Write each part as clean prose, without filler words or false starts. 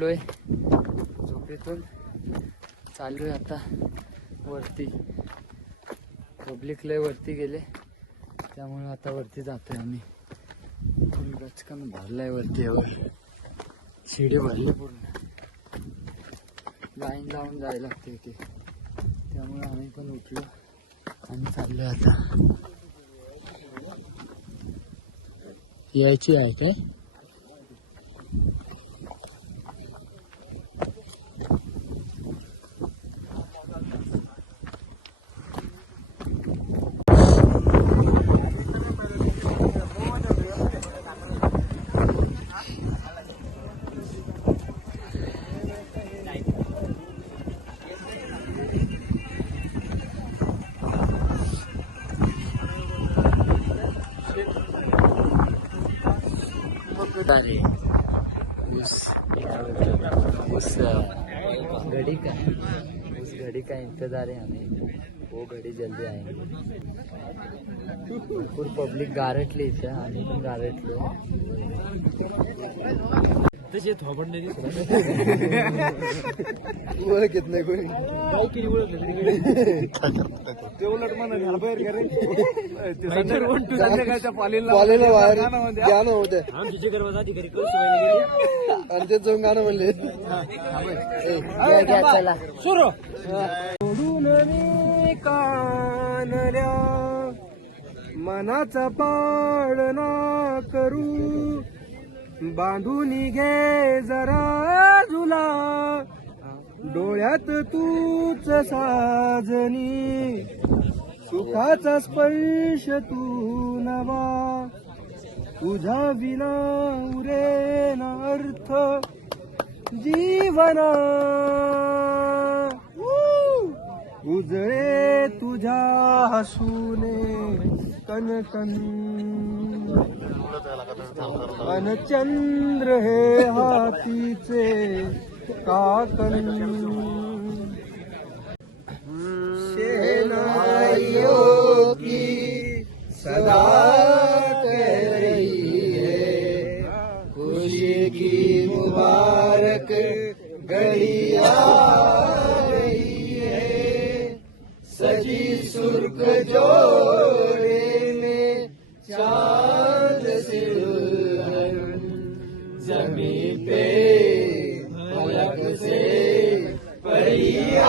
उठलोय झोपेतून, चाललोय आता वरती. पब्लिक लय वरती गेले त्यामुळे आता वरती जातोय आम्ही. पूर्ण गचकन भरलाय वरती, शिडी भरली पूर्ण, लाईन लावून जायला लागते इथे. त्यामुळे आम्ही पण उठलो आणि चाललोय आता. यायची आहे काय? उस घड़ी का इंतजार है हमें, वो घड़ी जल्दी आएंगे. भरपूर पब्लिक गारटली इथे, आम्ही पण गारटलो. तसे थोपडणे ओळखत नाही कोणी, बाईकीने ओळखलं ते उलट म्हणा बाहेर करे संध्याकाळच्या पालीला बाहेर गाणं होतं आमची जिगरबाज अधिकारी आणि ते जाऊन गाणं म्हणले चला सुरू. सोडून मी कानल्या मनाचा पाळणा करू, बांधून घे जरा झुला, डोळ्यात तूच साजनी, सुखाचा स्पर्श तू नवा, तुझा विना उरेना अर्थ जीवना, उजळे तुझ्या हसूने कनकन, अनचंद्र हे हातीचे काकण, शेनाइयों की सदा कह रही है, खुशी की मुबारक घड़ी आ रही है, सजी सुर्ख जोड़े में चांद सिर जमीन पे फलक से परी आ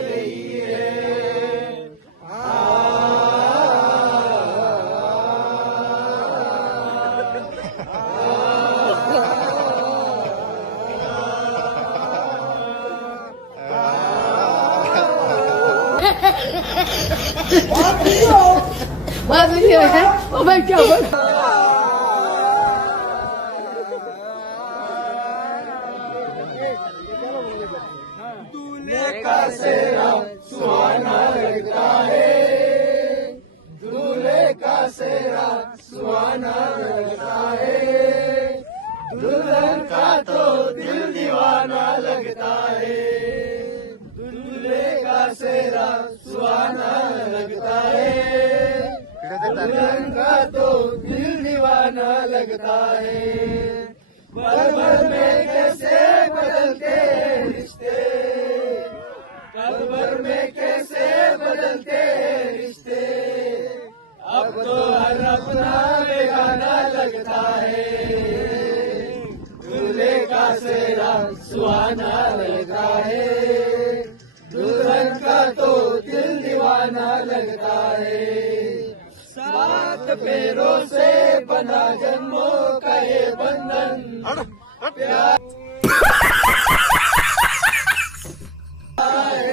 रही है. Oh my God! दूल्हे का सेहरा सुहाना लगता है, दूल्हे का सेहरा सुहाना लगता है, दुल्हन का तो दिल दीवाना लगता है, दूल्हे का सेहरा सुहाना लगता है, दुल्हन का तो दिल दीवाना लगता है. पल भर में कैसे बदलते रिश्ते, पल भर में कैसे बदलते रिश्ते, अब तो हर अपना बेगाना लगता है, दूल्हे का सेहरा सुहाना लगता है, दुल्हन का तो दिल दीवाना लगता है. 7 फेरों से बना जन्मों का ये बंधन, प्यार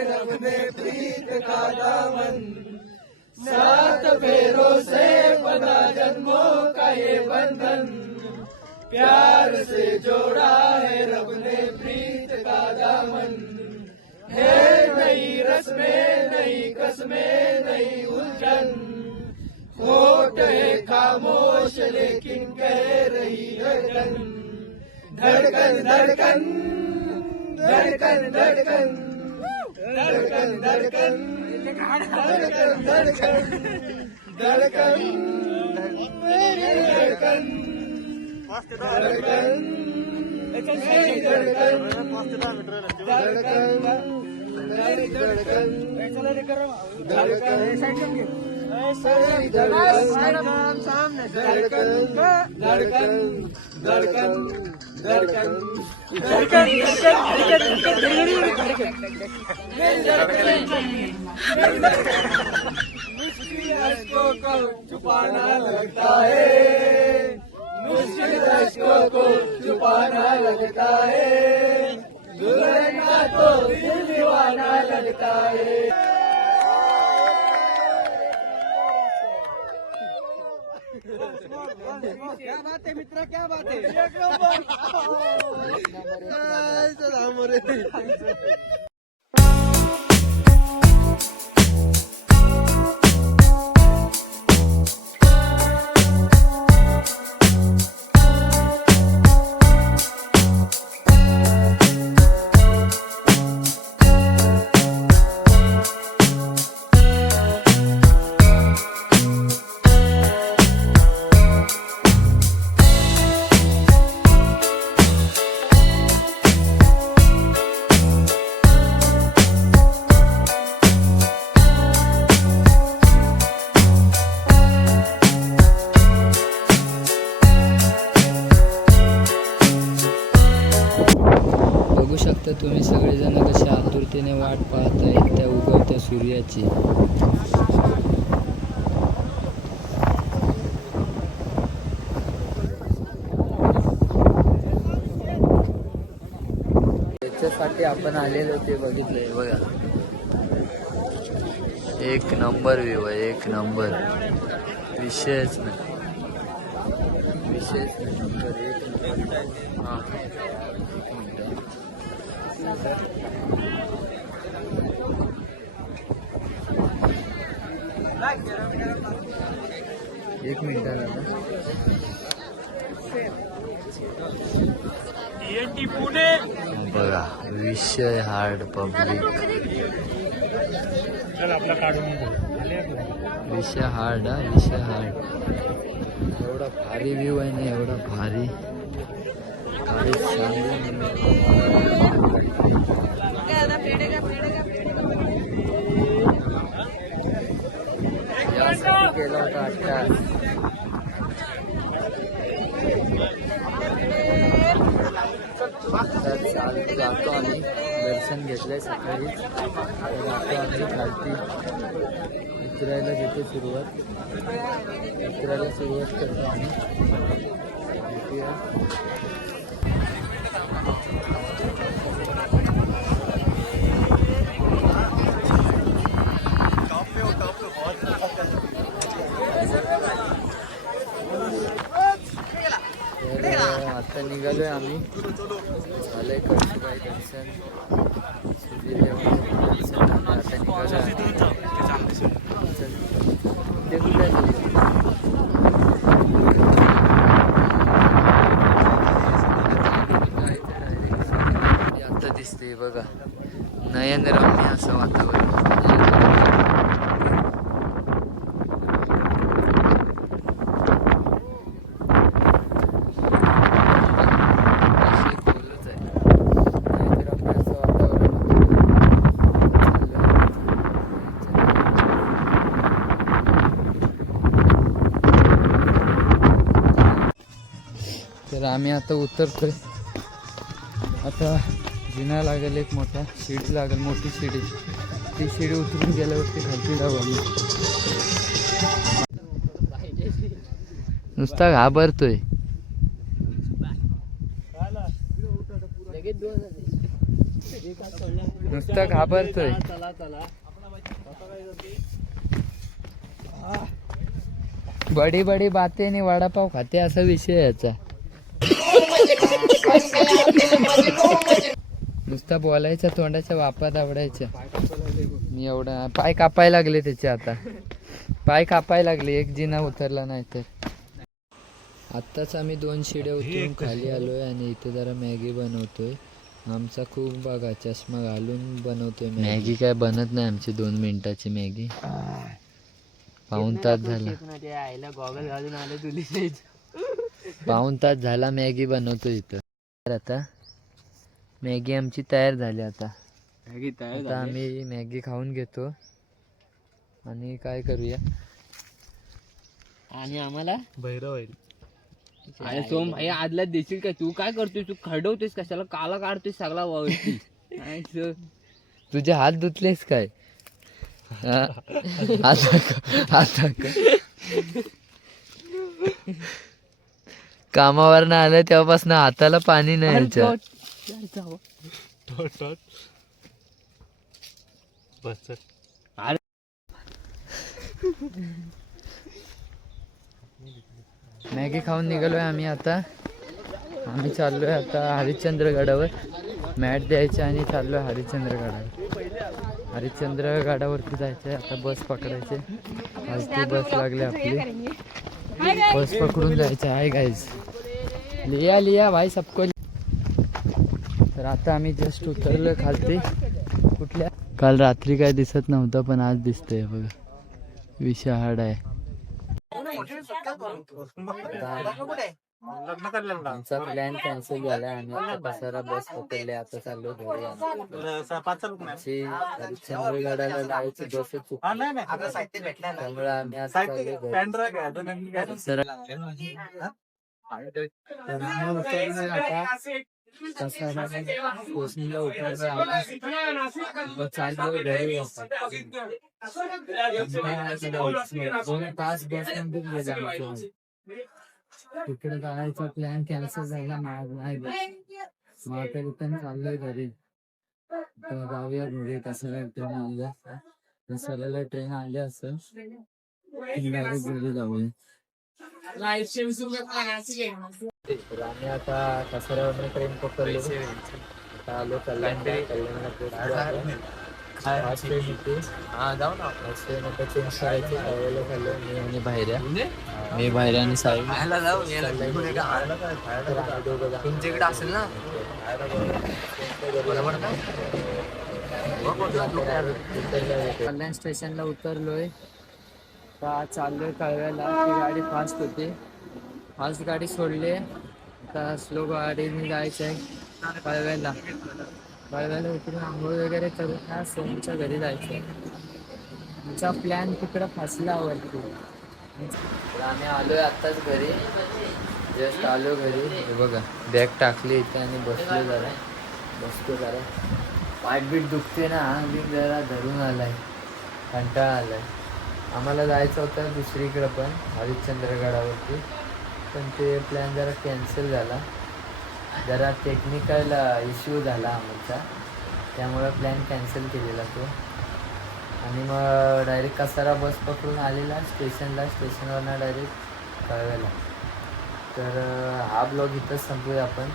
रब ने प्रीत का दामन, 7 फेरों से बना जन्मों का ये बंधन, प्यार से जोड़ा है रब ने प्रीत का दामन, है नई रस्में नई कस्में नई उलझन, होठ है खामोश लेकिन कह रही धड़कन, धड़कन धड़कन धड़कन धड़कन धड़कन धड़कन धड़कन धड़कन धड़कन मेरी धड़कन धड़कन छुपाना लगता है, मुश्किल अश्कों को छुपाना लगता है, दुल्हन का तो दिल दीवाना लगता है। क्या बात है मित्र, क्या बात है। बघू शकता तुम्ही सगळेजण कशा आतुरतेने वाट पाहताय त्या उगवत्या सूर्याची. त्याच्यासाठी आपण आलेलो ते बघितलंय बघा. एक नंबर व्ह्यू आहे, एक नंबर, विषयच नाही, विशेष नंबर एक नंबर. हां एक मिनिट बघा. विषय हार्ड पब्लिक, विषय हार्ड हा, विषय हार्ड. एवढा भारी व्ह्यू आहे ना, एवढा भारी भारी सांगून यासाठी केला होता अट्टास. जातो आम्ही, दर्शन घेतलंय सकाळी, जातो आम्ही खालती उतरायला घेतो सुरुवात, उतरायला सुरुवात करतो आम्ही. आता निघालोय आम्ही, झालंय कळसुबाई दर्शन, सूर्यदेवाचं दर्शन. आता निघालोय ते कुठे आता दिसते बघा, नयनरम्य असं वातावरण. तर आम्ही आता उतरतोय. आता जिना लागेल, एक मोठा शिडी लागेल, मोठी शिडी. ती शिडी उतरून गेल्यावरती खालती जाऊ आम्ही. नुसता घाबरतोय, नुसता घाबरतोय. बडी बडी बातें आणि वडापाव खाते असा विषय याचा. नुसता बोलायचा, तोंडाच्या वापात आवडायच्या. मी एवढा पाय कापायला लागले त्याचे, आता पाय कापायला लागले, एक जिना उतरला नाही तर. आत्ताच आम्ही 2 शिड्या उतरून खाली आलोय आणि इथे जरा मॅगी बनवतोय. आमचा खूप बघा चष्मा घालून बनवतोय मॅगी. काय बनत नाही आमची 2 मिनिटाची मॅगी. पाऊण तास झाला, पाऊण तास झाला मॅगी बनवतो इथं. आता मॅगी आमची तयार झाली आता. मॅगी तयार आता आम्ही मॅगी खाऊन घेतो आणि काय करूया. आणि आम्हाला भैरव होईल. अरे सोम भाई आदला देशील काय? तू काय करतोय? तू खरडवतेस कशाला? काला काढतोयस सगळा वरती. तुझे हात धुतलेस काय? हा? हात कामावर ना आलं तेव्हापासून हाताला पाणी नाही यायचं. मॅगी खाऊन निघालोय आम्ही आता. आम्ही चाललोय आता हरिश्चंद्र गडावर मॅट द्यायचे आणि चाललोय हरिश्चंद्र गडावर. हरिश्चंद्र गडावरती जायचं आहे आता. बस पकडायचे. आज ती बस लागली आपली. बस पकडून जायचं आहे गाईज. लिया लिया भाई सबको. तर आता आम्ही जस्ट उतरलोय खालती. कुठल्या काल रात्री काय दिसत नव्हतं पण आज दिसतंय बघा. विषाहाड आहे. आमचा प्लॅन कॅन्सल झाला आणि आता पसारा बस पकडले. आता चाललो घरी. हरिश्चंद्र गडाला जायची बस चुकली त्यामुळे आम्ही आज चाललो घरी. पोचणीला उतरलो चाललो घरी. 2 तास बस मध्ये तिकडे जायचा प्लॅन कॅन्सल झाला. मग आता रिटर्न चाललोय घरी. जाऊया घरी. कसाला ट्रेन आल्या. कसाला ट्रेन आली असं डायरेक्ट घरी जाऊया. आम्ही आता कसाऱ्यावरून ट्रेन पकडली. आता आलो कल्याणला. जाऊ ना चेंज करायची. मी आणि बाहेर. मी बाहेर आणि साहेब तुमच्याकडे असेल ना. कल्याण स्टेशनला उतरलोय. आता चाललोय कळव्याला. ती गाडी फास्ट होती. फास्ट गाडी सोडली. आता स्लो गाडीने जायचं आहे कळव्याला. कळव्याला उतरून आंघोळ वगैरे करून सोमच्या घरी जायचं. आमचा प्लॅन तिकडं फसला वरती. आम्ही आलोय आत्ताच घरी. जस्ट आलो घरी. हे बघा बॅग टाकली इथे आणि बसलो जरा. पाठबीट दुखते ना. अंग जरा धरून आलाय. कंटाळा आलाय. आम्हाला जायचं होतं दुसरीकडं पण हरिश्चंद्र गडावरती पण ते प्लॅन जरा कॅन्सल झाला. जरा टेक्निकल इश्यू झाला आमचा त्यामुळे प्लॅन कॅन्सल केलेला तो. आणि मग डायरेक्ट कसारा बस पकडून आलेला स्टेशनवरनं डायरेक्ट कळव्याला. तर हा ब्लॉग इथंच संपवूया आपण.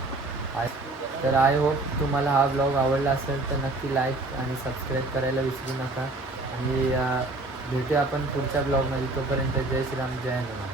तर आय होप तुम्हाला हा ब्लॉग आवडला असेल तर नक्की लाईक आणि सबस्क्राईब करायला विसरू नका. आणि भेटूया आपण पुढच्या ब्लॉगमध्ये. तोपर्यंत जय श्रीराम जय हनुमान.